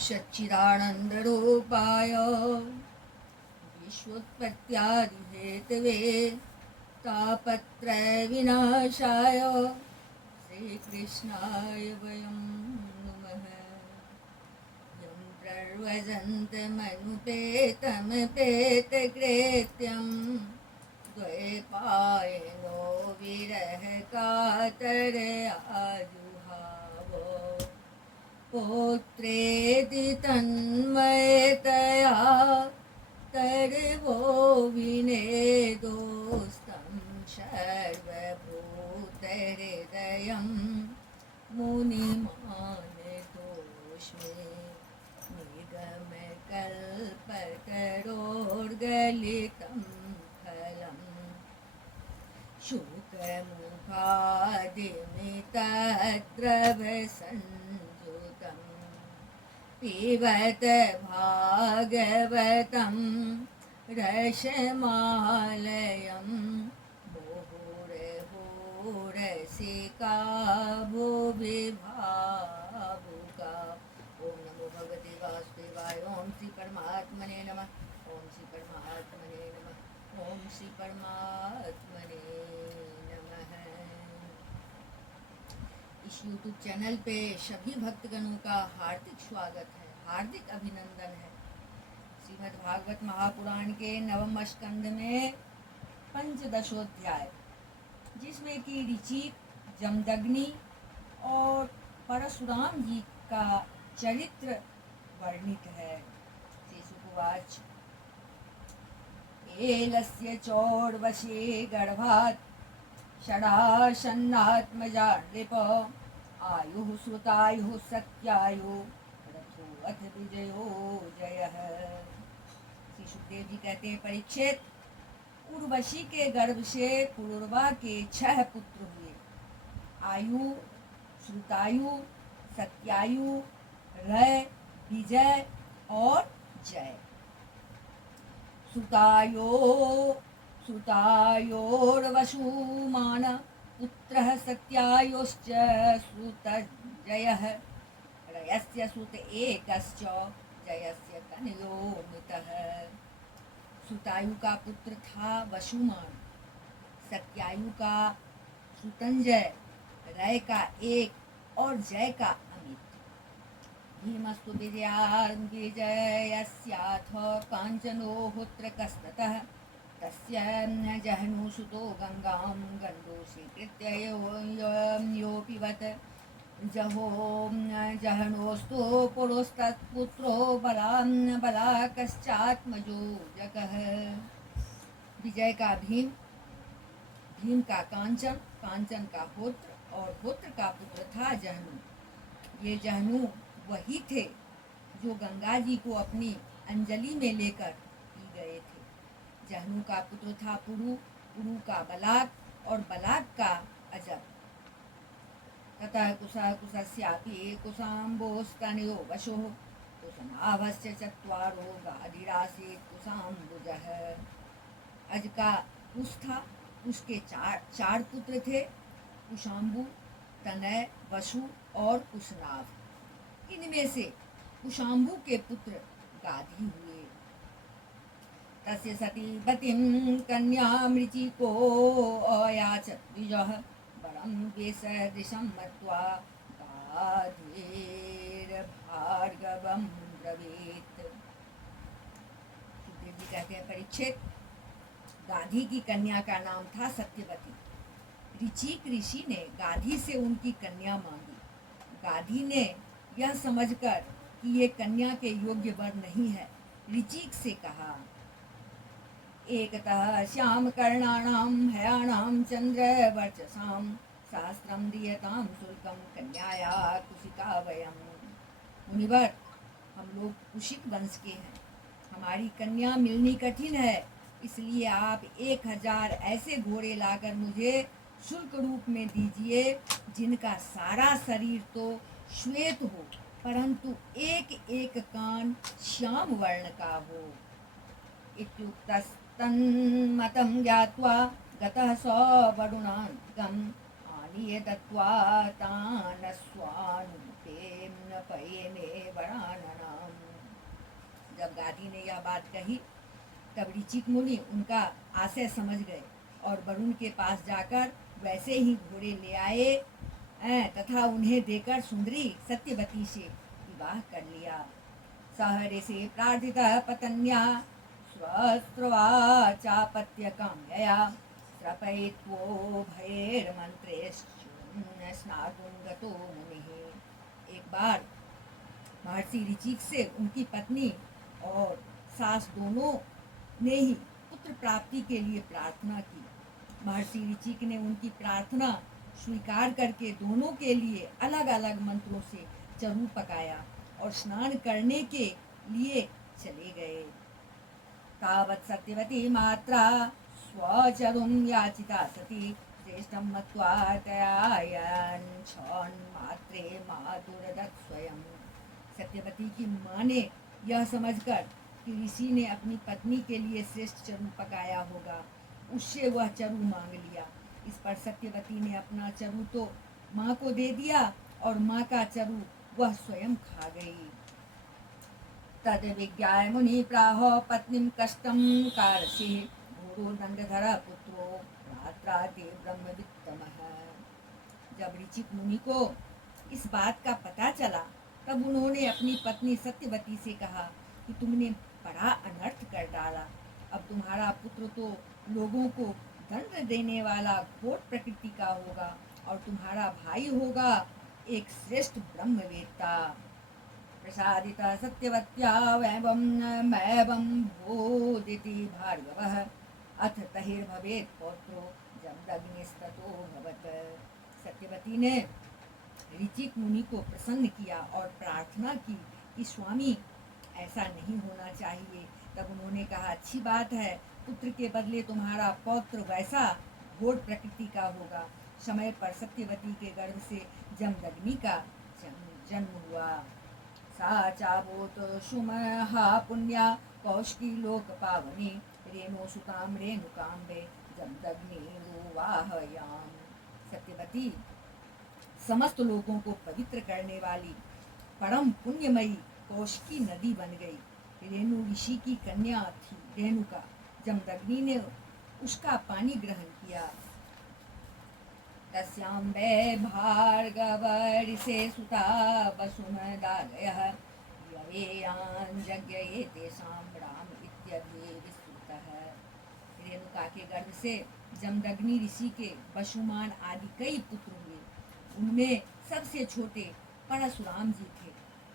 सच्चिदानन्दरूपाय विश्वोत्पत्त्यादिहेतवे तापत्रयविनाशाय श्रीकृष्णाय वयं नमः। यं प्रव्रजन्तमनुपेतमपेतकृत्यं द्वैपायनो विरहकातरयाजुहाव पुत्रेति तन्मयतया तर्वो विनेदोस्तं सर्वभूतहृदयं मुनिमानतोऽस्मि निगमकल्पतरोर्गलितं फलम् शुकमुखादिमितद्रवसंयुतं पिबत भागवतं रसमालयं मुहुर्मुहुरसिका भुवि भावुका। ओम नमो भगवते वासुदेवाय। ओम श्री परमात्मने नमः। ओम श्री परमात्मने नमः। ओम श्री परमात्मने नमः। इस YouTube चैनल पे सभी भक्तगणों का हार्दिक स्वागत है, हार्दिक अभिनंदन है। श्रीमद् भागवत महापुराण के नवम स्कंद में पंचदशोध्याय, जिसमें कि ऋचिक, जमदग्नि और परशुराम जी का चरित्र वर्णित है। श्री सुकुवाच एलस्य चौर्वशे गर्भात् षडाशन्नात्मजा नृप आयुः श्रुतायुः सत्यायुः रथो अथ विजयो जयः। श्री सुखदेव जी कहते हैं, परीक्षित, उर्वशी के गर्भ से पुरुरवा के 6 पुत्र हुए। आयु, श्रुतायु, सत्यायु, रय, विजय और जय। श्रुतायोर्वसुमान पुत्रः सत्यायोश्च श्रुतजयः रयस्य श्रुत एकश्च जयस्य तनयो मितः। श्रुतायु का पुत्र था वसुमान, सत्यायु का श्रुतंजय, रय का एक और जय का अमित। भीमस्तु विजयस्याथ कांचनो होत्रकस्ततः तस्य जहनुसुतो गंगां गंडो स्वीकृत्य योऽपिबत जहो जहनोस्तु पुरोस्तत्पुत्रो बलाकश्चात्मजो जगः। विजय का भीम, भीम का कांचन, कांचन का होत्र और होत्र का पुत्र था जहनु। ये जहनु वही थे जो गंगा जी को अपनी अंजलि में लेकर पी गए थे। जहनु का पुत्र था पुरु, पुरु का बलाक और बलाक का अजब। ततः कुशस्यापि कुशाम्बोस्तनयो वशोः कुशनाभस्य चत्वारो गाधिरासीत् कुशाम्बुजः। अज का कुश था, उसके चार पुत्र थे, कुशाम्बु, तनय, वसु और कुशनाभ। इनमें से कुशाम्बु के पुत्र गाधी हुए। तस्य सती पतिं कन्यामृचिको अयाचत द्विजः वरं वेशदृशं मत्वा गाधीर्भार्गवं ब्रवीत्। सुखदेव जी कहते हैं, परीक्षित, गाधी की कन्या का नाम था सत्यवती। ऋचिक ऋषि ने गाधी से उनकी कन्या मांगी। गाधी ने यह समझकर कि ये कन्या के योग्य वर नहीं है, ऋचिक से कहा, एकतः श्याम कर्णाणां हयाणां चंद्रवर्चसां सहस्रं दीयतां शुल्कं कन्याया कुशिका वयम्। मुनिवर, हम लोग कुशिक वंश के हैं, हमारी कन्या मिलनी कठिन है, इसलिए आप 1000 ऐसे घोड़े लाकर मुझे शुल्क रूप में दीजिए, जिनका सारा शरीर तो श्वेत हो, परंतु एक एक कान श्याम वर्ण का हो। इत्युक्तस्तन्मतं ज्ञात्वा गतः स वरुणान्तिकम् आनीय दत्त्वा तान् स्वानुतेन पयेमे वरानना। जब गाधी ने यह बात कही तब ऋचिक मुनि उनका आशय समझ गए और वरुण के पास जाकर वैसे ही घोड़े ले आए तथा उन्हें देकर सुंदरी सत्यवती से विवाह कर लिया। सहरे से प्रार्थितः पत्न्या स्वस्त्रवाचापत्य काम्यया श्रपयित्वो भयैर्मन्त्रेश्च स्नातुं गतो मुनिः। एक बार महर्षि ऋचिक से उनकी पत्नी और सास दोनों ने ही पुत्र प्राप्ति के लिए प्रार्थना की। महर्षि ऋचिक ने उनकी प्रार्थना स्वीकार करके दोनों के लिए अलग अलग मंत्रों से चरु पकाया और स्नान करने के लिए चले गए। तावत् सत्यवती मात्रा स्वचरुं याचिता सती श्रेष्ठं मत्वा तयायन्मात्रे मातुरदत् स्वयं। सत्यवती की माँ ने यह समझकर कि ऋषि ने अपनी पत्नी के लिए श्रेष्ठ चरु पकाया होगा, उससे वह चरु मांग लिया। इस पर सत्यवती ने अपना चरु तो माँ को दे दिया और माँ का चरु वह स्वयं खा गई। तद विज्ञाय मुनि प्राह पत्नीं कष्टं कारसि भूरो दंडधर पुत्रो भ्रात्राते ब्रह्मवित्तमः। जब ऋचिक मुनि को इस बात का पता चला तब उन्होंने अपनी पत्नी सत्यवती से कहा कि तुमने बड़ा अनर्थ कर डाला। अब तुम्हारा पुत्र तो लोगों को दंड देने वाला घोर प्रकृति का होगा और तुम्हारा भाई होगा एक श्रेष्ठ ब्रह्मवेत्ता। प्रसादिता सत्यवत्या वैवं भूदिति भार्गवः अथ तहिर्भवेत् पौत्रो जमदग्निस्ततो भवत्। सत्यवती ने ऋचिक मुनि को प्रसन्न किया और प्रार्थना की कि स्वामी ऐसा नहीं होना चाहिए। तब उन्होंने कहा अच्छी बात है, पुत्र के बदले तुम्हारा पौत्र वैसा घोर प्रकृति का होगा। समय पर सत्यवती के गर्भ से जमदग्नि का जन्म हुआ। सा चाबोत सुमहा पुण्या कौशिकी लोक पावनी रेणु सुताम रेणुकाम्बे जमदग्निवाहयाम। सत्यवती समस्त लोगों को पवित्र करने वाली परम पुण्यमयी कौशिकी नदी बन गई। रेणु ऋषि की कन्या थी रेणुका। जमदग्नि ने उसका पानी ग्रहण किया। तस्याम्बे भार्गवरिसे सुता वसुमदादयः यवेयाञ्जज्ञये तेषां राम इत्यभिविस्तृतः। रेणुका के गर्भ से जमदग्नि ऋषि के वसुमान आदि कई पुत्र हुए। उनमें सबसे छोटे परशुराम जी थे।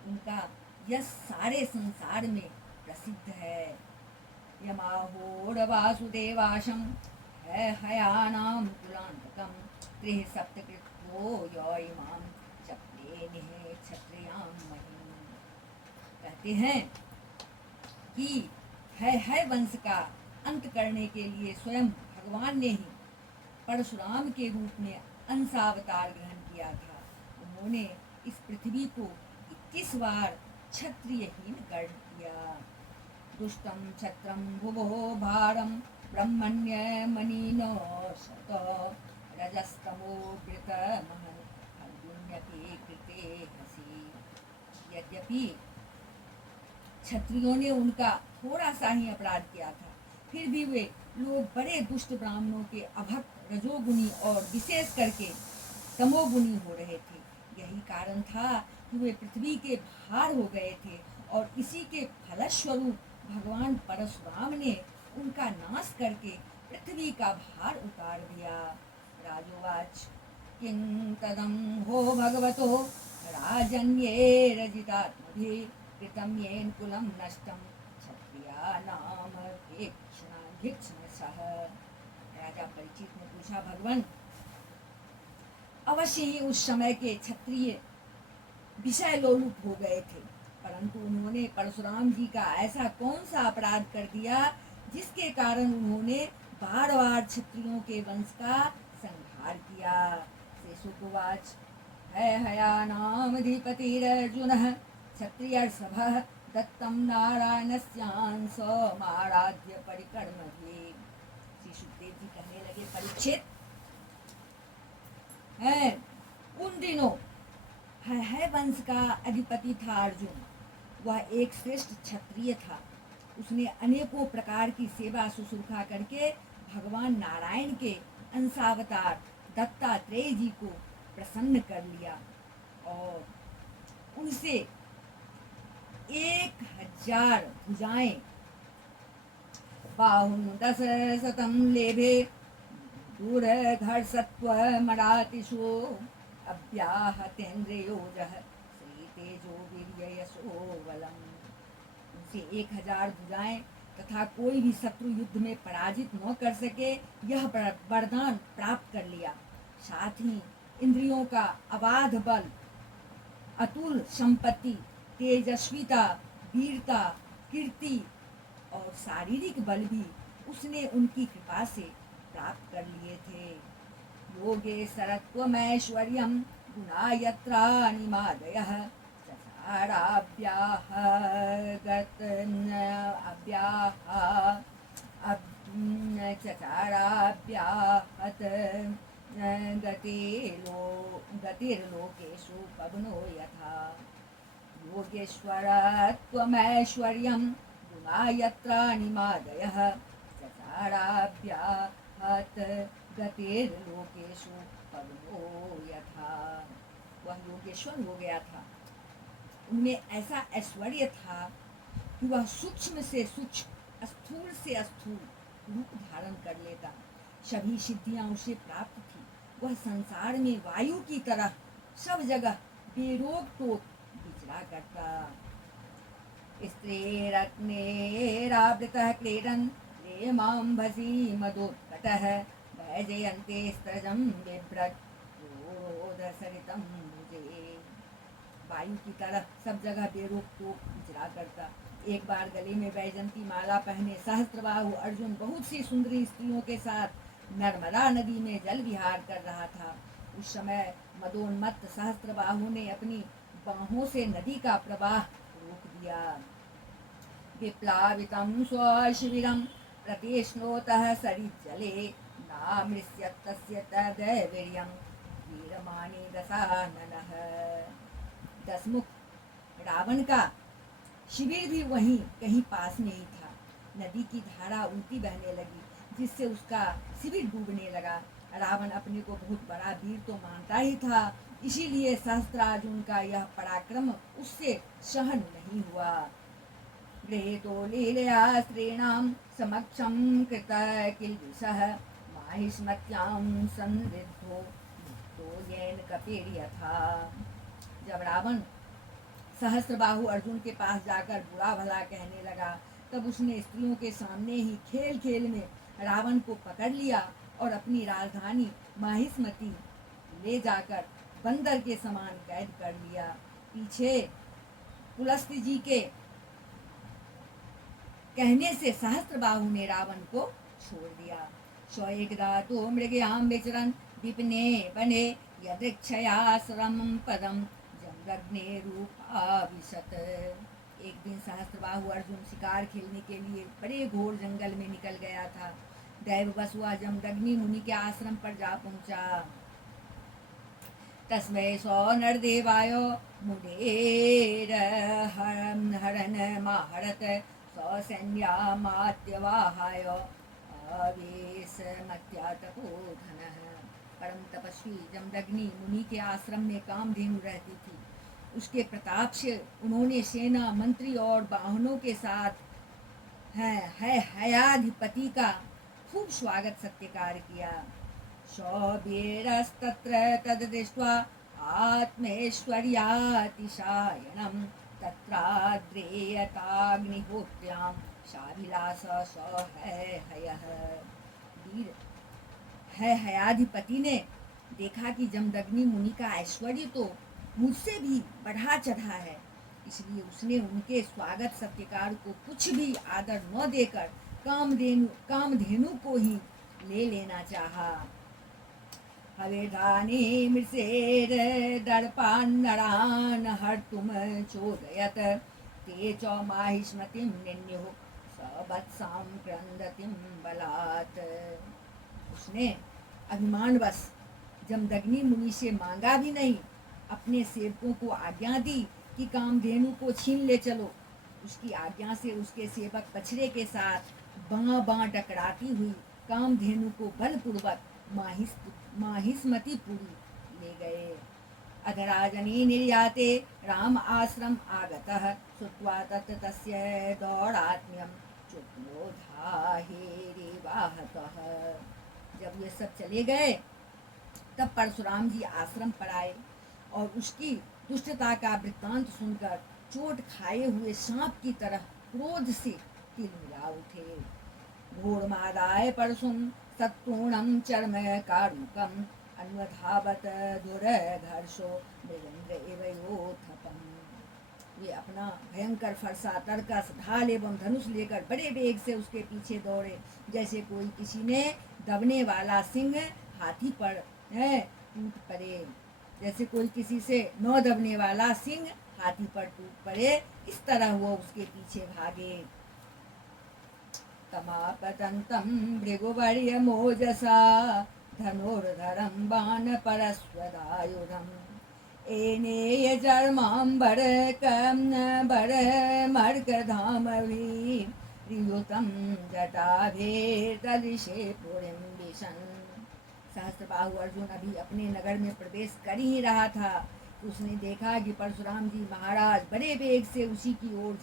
उनका यश सारे संसार में प्रसिद्ध है। यमाहोर वासुदेवाशं हयानां कुलान्तकं त्रिः सप्तकृतो योइमां चक्रेनिः क्षत्रियां महिम्। कहते हैं कि है वंश का अंत करने के लिए स्वयं भगवान ने ही परशुराम के रूप में अंशावतार ग्रहण किया था। उन्होंने इस पृथ्वी को 21 बार क्षत्रियहीन कर दिया। दुष्टं क्षत्रं भुवो भारं ब्रह्मण्यमनिनो शत रजस्तमो वृतमहन् अर्जुन्यपि कृते हसि। यद्यपि क्षत्रियों ने उनका थोड़ा सा ही अपराध किया था, फिर भी वे लोग बड़े दुष्ट ब्राह्मणों के अभक्त रजोगुणी और विशेष करके तमोगुणी हो रहे थे। यही कारण था कि वे पृथ्वी के भार हो गए थे और इसी के फलस्वरूप भगवान परशुराम ने उनका नाश करके पृथ्वी का भार उतार दिया। राजोवाच किं तदं हो भगवतो राजन्ये रजितात्मभिः कृतं येन कुलं नष्टं क्षत्रियाणां भीक्षणसः। राजा परीक्षित ने पूछा, भगवान अवश्य ही उस समय के क्षत्रिय विषय लोलुप हो गए थे, परंतु उन्होंने परशुराम जी का ऐसा कौन सा अपराध कर दिया जिसके कारण उन्होंने बार बार क्षत्रियों के वंश का संहार किया। शेषुकुवाच हयानामधिपतिरर्जुनः क्षत्रियर्षभः दत्तं नारायणस्यांशमाराध्य परिकर्मभिः। श्री सुखदेव जी कहने लगे, परीक्षित उन दिनों है वंश का अधिपति था अर्जुन। वह एक श्रेष्ठ क्षत्रिय था। उसने अनेकों प्रकार की सेवा शुश्रूषा करके भगवान नारायण के अंशावतार दत्तात्रेय जी को प्रसन्न कर लिया और उनसे 1000 भुजाएं बाहुं दश शतं लेभे दूरघर्षत्वमरातिशो अव्याहतेन्द्रियोजः श्रीतेजो वीर्ययशो बलम्। उनसे 1000 भुजाएं तथा कोई भी शत्रु युद्ध में पराजित न कर सके यह वरदान प्राप्त कर लिया। साथ ही इंद्रियों का अबाध बल, अतुल संपत्ति, तेजस्विता, वीरता, कीर्ति और शारीरिक बल भी उसने उनकी कृपा से प्राप्त कर लिए थे। योगेश्वरत्वमैश्वर्यं गुणायत्रानिमादयः चचाराभ्याहत गतिर्लोकेषु पवनो यथा। योगेश्वरत्वमैश्वर्यं गुणायत्रानिमादयः चचाराभ्याहत गतिर्लोकेषु पवनो यथा। वह योगेश्वर हो गया था। उनमें ऐसा ऐश्वर्य था कि वह सूक्ष्म से सूक्ष्म, स्थूल से स्थूल रूप धारण कर लेता। सभी सिद्धियां उसे प्राप्त थी। वह संसार में वायु की तरह सब जगह बेरोक टोक विचरा करता। स्त्रीरत्नेरावृतः क्रीडन् प्रेमाम्भसि मदोत्कटः वैजयन्ते स्त्रजं बिभ्रत् रोदसरितं भुजे। वायु की तरह सब जगह बेरोक टोक विचरा करता। एक बार गले में वैजयंती माला पहने सहस्त्रबाहु अर्जुन बहुत सी सुंदरी स्त्रियों के साथ नर्मदा नदी में जल विहार कर रहा था। उस समय मदोन्मत्त सहस्त्रबाहु ने अपनी बाहों से नदी का प्रवाह रोक दिया। विप्लावितं स्वशिबिरं प्रतिष्णोतः सरिज्जले नामृष्यत्तस्य तद्वीर्यं वीरमाणि दशाननः। दशमुख रावण का शिविर भी वहीं कहीं पास में ही था। नदी की धारा उल्टी बहने लगी जिससे उसका शिविर डूबने लगा। रावण अपने को बहुत बड़ा वीर तो मानता ही था, इसीलिए सहस्त्रार्जुन का यह पराक्रम उससे सहन नहीं हुआ। गृहीतो लीलया स्त्रीणां समक्षं कृतकिल्बिषः माहिष्मत्यां संदिग्धो मुक्तो येन कपिर्यथा। जब रावण सहस्त्रबाहु अर्जुन के पास जाकर बुरा भला कहने लगा तब उसने स्त्रियों के सामने ही खेल खेल में रावण को पकड़ लिया और अपनी राजधानी माहिष्मती ले जाकर बंदर के समान कैद कर लिया। पीछे पुलस्त्य जी के कहने से सहस्त्रबाहु ने रावण को छोड़ दिया। सो एकदा तो मृगयां विचरन् विपिने वने यदृक्षया श्रमं पदं जमदग्ने रूपाविशत्। एक दिन सहस्त्रबाहु अर्जुन शिकार खेलने के लिए बड़े घोर जंगल में निकल गया था। दैववश वह जमदग्नि मुनि के आश्रम पर जा पहुंचा। तस्मै सो नरदेवाय मुनेर्हरन् माहरत ससैन्यामात्यवाहाय आवेशमत्यातपोधनः। परम तपस्वी जमदग्नि मुनि के आश्रम में कामधेनु रहती थी। उसके प्रताप से उन्होंने सेना, मंत्री और वाहनों के साथ हयाधिपति का खूब स्वागत सत्कार किया। सौवीरस्तत्र तद्दृष्ट्वा आत्मैश्वर्यातिशायनं तत्राद्रेयताग्निहोत्र्यां साभिलाष सहयः। वीर हयाधिपति ने देखा कि जमदग्नि मुनि का ऐश्वर्य तो मुझसे भी बढ़ा चढ़ा है, इसलिए उसने उनके स्वागत सत्कार को कुछ भी आदर न देकर कामधेनु को ही ले लेना चाहा। हवेधानी मृषेर दर्पान् नरान् हर्तुम चोदयत ते च माहिष्मतिं निन्युः सवत्सां क्रन्दतिं बलात्। उसने अभिमानवश जमदग्नि मुनि से मांगा भी नहीं, अपने सेवकों को आज्ञा दी कि कामधेनु को छीन ले चलो। उसकी आज्ञा से उसके सेवक बछड़े के साथ बाँ बाँ टकराती हुई कामधेनु को बलपूर्वक माहिष्मतिपुरी ले गए। अधराजनी निर्याते राम आश्रम आगतः श्रुत्वा तत् तस्य दौड़ात्म्यं चुक्रोधाहेरिवाहतः। जब ये सब चले गए तब परशुराम जी आश्रम पर आए और उसकी दुष्टता का वृत्तांत सुनकर चोट खाए हुए सांप की तरह क्रोध से तिलमिला उठे। घोरमादाय परशुं सत्तूणं चर्म कारुकम् अन्वधावत दुरघर्षो मृगेन्द्र एव योथपम्। वे अपना भयंकर फरसा तरकस ढाल एवं धनुष लेकर बड़े वेग से उसके पीछे दौड़े, जैसे कोई किसी ने दबने वाला सिंह हाथी पर टूट पड़े। जैसे कोई किसी से न दबने वाला सिंह हाथी पर टूट पड़े, इस तरह वो उसके पीछे भागे। तमापतन्तं भृगुवर्यमोजसा धनुर्धरं बाणपरश्वदायुधम् एनेयजर्माम्बरमर्कधामभिर्युतं जटाभिर्दलिशे पुरीं विशन्। सहस्त्रबाहु अर्जुन अभी अपने नगर में प्रवेश कर ही रहा था तो उसने देखा कि परशुराम जी महाराज बड़े वेग से उसी की ओर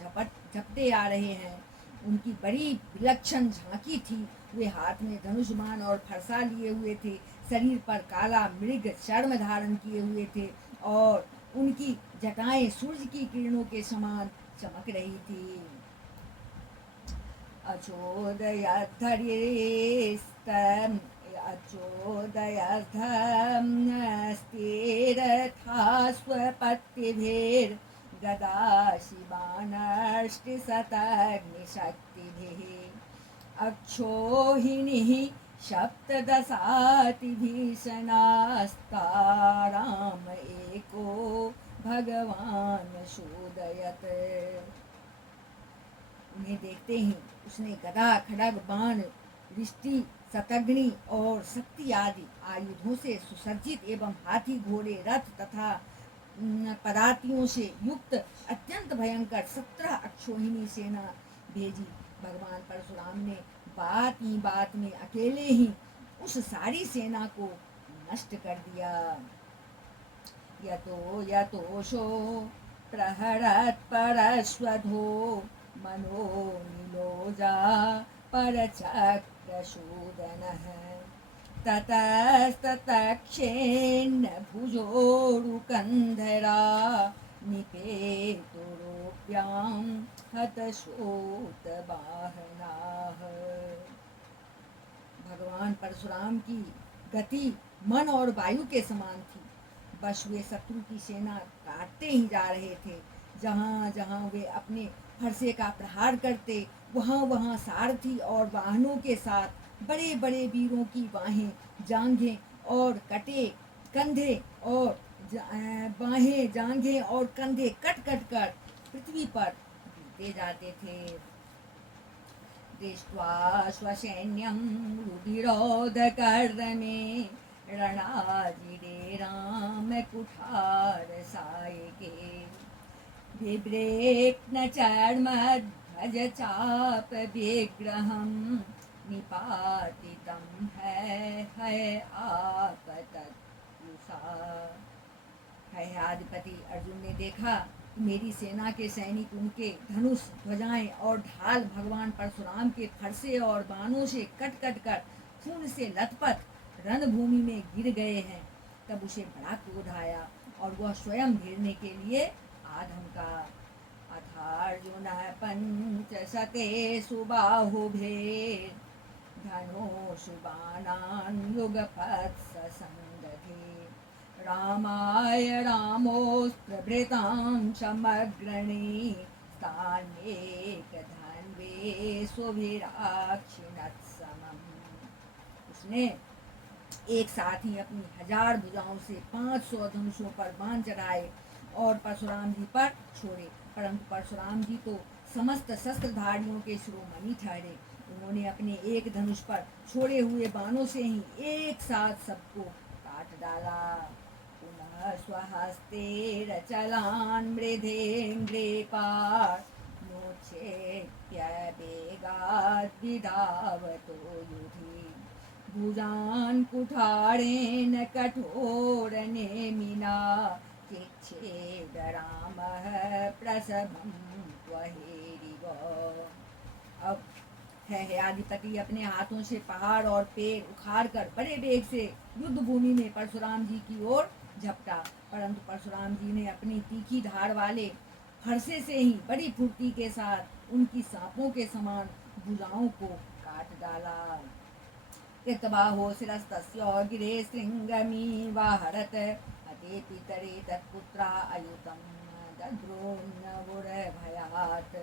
झपटे आ रहे हैं। उनकी बड़ी विलक्षण झांकी थी। वे हाथ में धनुष्मान और फरसा लिए हुए थे, शरीर पर काला मृग चर्म धारण किए हुए थे और उनकी जटाएं सूर्य की किरणों के समान चमक रही थी। अचोदयस्थस्थिरथा स्वपत्तिभिर्गदा शिवानष्टिशतग्निशक्तिभिः अक्षोहिणीः सप्तदशातिभीषणास्ताराम एको भगवान शोदयत्। उन्हें देखते ही उसने गदा खड्ग बाण रिष्टि शतघ्नि और शक्ति आदि आयुधों से सुसज्जित एवं हाथी घोड़े रथ तथा पदातियों से युक्त अत्यंत भयंकर 17 अक्षोहिणी सेना भेजी। भगवान परशुराम ने बात में अकेले ही उस सारी सेना को नष्ट कर दिया। यतोषो प्रहरत परश्वधो मनो नीलोजा परचक्रशूदनः ततस्ततक्षेन्न भुजोरुकन्धरा निपेतुरूप्यां हतशोतवाहनाः। भगवान परशुराम की गति मन और वायु के समान थी। बस वे शत्रु की सेना काटते ही जा रहे थे। जहाँ जहाँ वे अपने फरसे का प्रहार करते वहाँ सारथी और वाहनों के साथ बड़े बड़े वीरों की बाहें, जांघें और कंधे और बाहें, जांघें और कंधे कट कर पृथ्वी पर गिरते जाते थे। दृष्ट्वा स्वसैन्यं रुधिरोदकर्दमे रणाजिरे रामकुठारसायके बिभ्रेत्न चर्मध्वज चाप विग्रहं निपातितं है आपतत्युषा। है आदिपति अर्जुन ने देखा कि मेरी सेना के सैनिक उनके धनुष, ध्वजाएं और ढाल भगवान परशुराम के फरसे और बाणों से कट कर खून से लथपथ रणभूमि में गिर गए हैं। तब उसे बड़ा क्रोध आया और वह स्वयं भिड़ने के लिए आधमका। अथार्जुन पंचशते सुबाहुभिः धनुषुबाणान् युगपत् ससंदधे रामाय रामोऽस्त्रभृतां समग्रणी स्थान्येकधन्वे सुभिराक्षिणत्समम्। उसने एक साथ ही अपनी 1000 भुजाओं से 500 धनुषों पर बाण चढ़ाए और परशुराम जी पर छोड़े। परंतु परशुराम जी तो समस्त शस्त्रधारियों के शिरोमणि ठहरे। उन्होंने अपने एक धनुष पर छोड़े हुए बाणों से ही एक साथ सबको काट डाला। पुनः स्वहस्तेरचलान् मृधेन्द्रे नोच्छेत्यवेगाद्विधावतो युधि भुजान् कुठारेण कठोरनेमिना चिच्छेदरामः प्रसभं त्वहेरिव। अब है आदिपति अपने हाथों से पहाड़ और पेड़ उखाड़कर बड़े वेग से युद्ध भूमि में परशुराम जी की ओर झपटा, परंतु परशुराम जी ने अपनी तीखी धार वाले फरसे से ही बड़ी फुर्ती के साथ उनकी सांपों के समान भुजाओं को काट डाला। कृतबाहो शिरस्तस्य गिरे शृंगमीवाहरत अते पितरे तत्पुत्रा अयुतं दद्रोन्नवुरभयात्।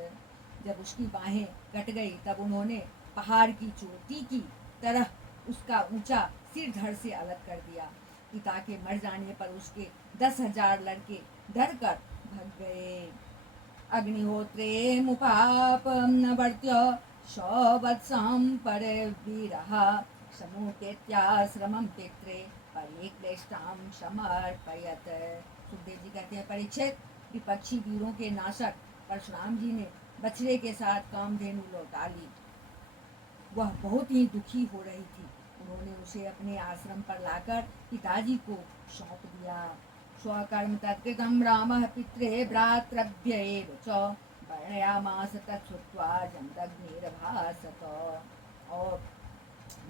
जब उसकी बाहें कट गई तब उन्होंने पहाड़ की चोटी की तरह उसका ऊंचा सिर धड़ से अलग कर दिया। पिता के मर जाने पर उसके 10,000 लड़के डर कर भग गए। अग्निहोत्रे मुपापमवर्त्य सवत्सं परवीरः समुपेत्याश्रमं पित्रे परिक्लिष्टां समर्पयत्। सुखदेव जी कहते हैं, परीक्षित, विपक्षी वीरों के नाशक परशुराम जी ने बछड़े के साथ कामधेनु लौटा ली। वह बहुत ही दुखी हो रही थी। उन्होंने उसे अपने आश्रम पर लाकर पिताजी को सौंप दिया। स्वकर्म तत्कृतं रामः पित्रे भ्रातृभ्येव च वर्णयामास तच्छ्रुत्वा जमदग्निर्भासत। और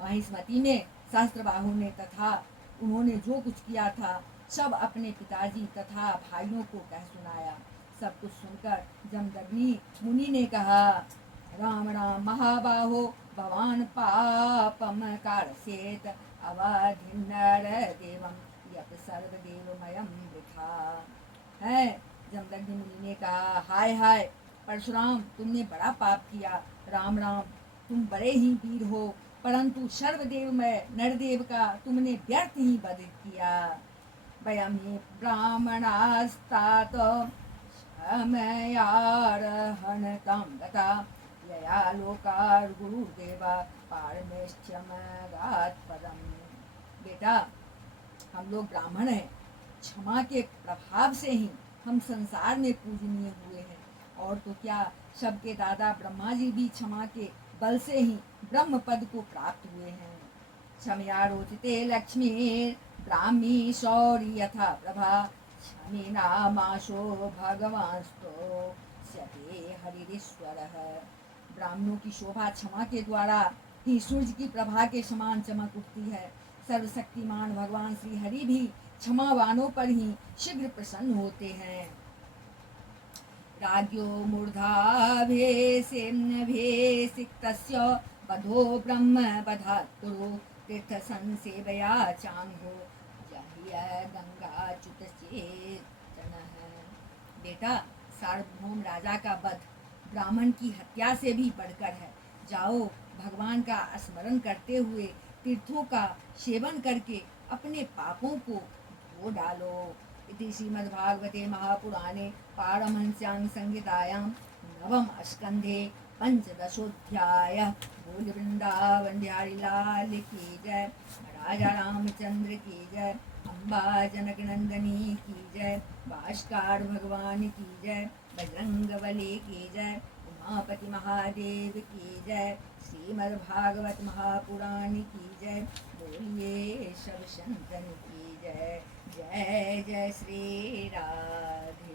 महिष्मति ने, सहस्त्रबाहु ने तथा उन्होंने जो कुछ किया था सब अपने पिताजी तथा भाइयों को कह सुनाया। सब कुछ सुनकर जमदग्नि मुनि ने कहा, राम राम महाबाहो भवान पापम कारसेत अवधिन्नर देवम यत सर्वदेवमयं वृथा। है जमदग्नि मुनि ने कहा, हाय हाय परशुराम, तुमने बड़ा पाप किया। राम राम, तुम बड़े ही वीर हो, परंतु सर्वदेवमय नरदेव का तुमने व्यर्थ ही वध किया। वयं हि ब्राह्मणास्तात क्षमयार्हणतां गता यया लोकार्गुरुदेवा पारमेष्ठ्यमगात्पदम्। बेटा, हम लोग ब्राह्मण हैं, क्षमा के प्रभाव से ही हम संसार में पूजनीय हुए हैं। और तो क्या, सबके दादा ब्रह्मा जी भी क्षमा के बल से ही ब्रह्म पद को प्राप्त हुए हैं। क्षमया रोचते लक्ष्मी ब्राह्मी शौरी यथा प्रभा क्षमी नामाशो भगवांस्तो सते हरिश्वरः। ब्राह्मणों की शोभा क्षमा के द्वारा ही सूर्य की प्रभा के समान चमक उठती है। सर्वशक्तिमान भगवान श्री हरि भी क्षमावानों पर ही शीघ्र प्रसन्न होते हैं। राज्यो मूर्धाभेसिक्तस्य वधो ब्रह्म वधात्तुरो तीर्थ संसेवया चांगो जहिया गंगाच्युत चेतनः। बेटा, सार्वभौम राजा का वध ब्राह्मण की हत्या से भी बढ़कर है। जाओ, भगवान का स्मरण करते हुए तीर्थों का सेवन करके अपने पापों को धो डालो। इति श्रीमद्भागवते महापुराणे पारमहंस्यां संहितायां नवम स्कंधे पंचदशोऽध्यायः। बोल वृंदावन बिहारी लाल की जय, राजा रामचंद्र की जय, अम्बा जनक नंदनी की जय, भास्कर भगवान की जय, बजरंगबली की जय, उमापति महादेव की जय, श्रीमद्भागवत महापुराण की जय। बोलिए सब संतन की जय। जय जय श्री राधे।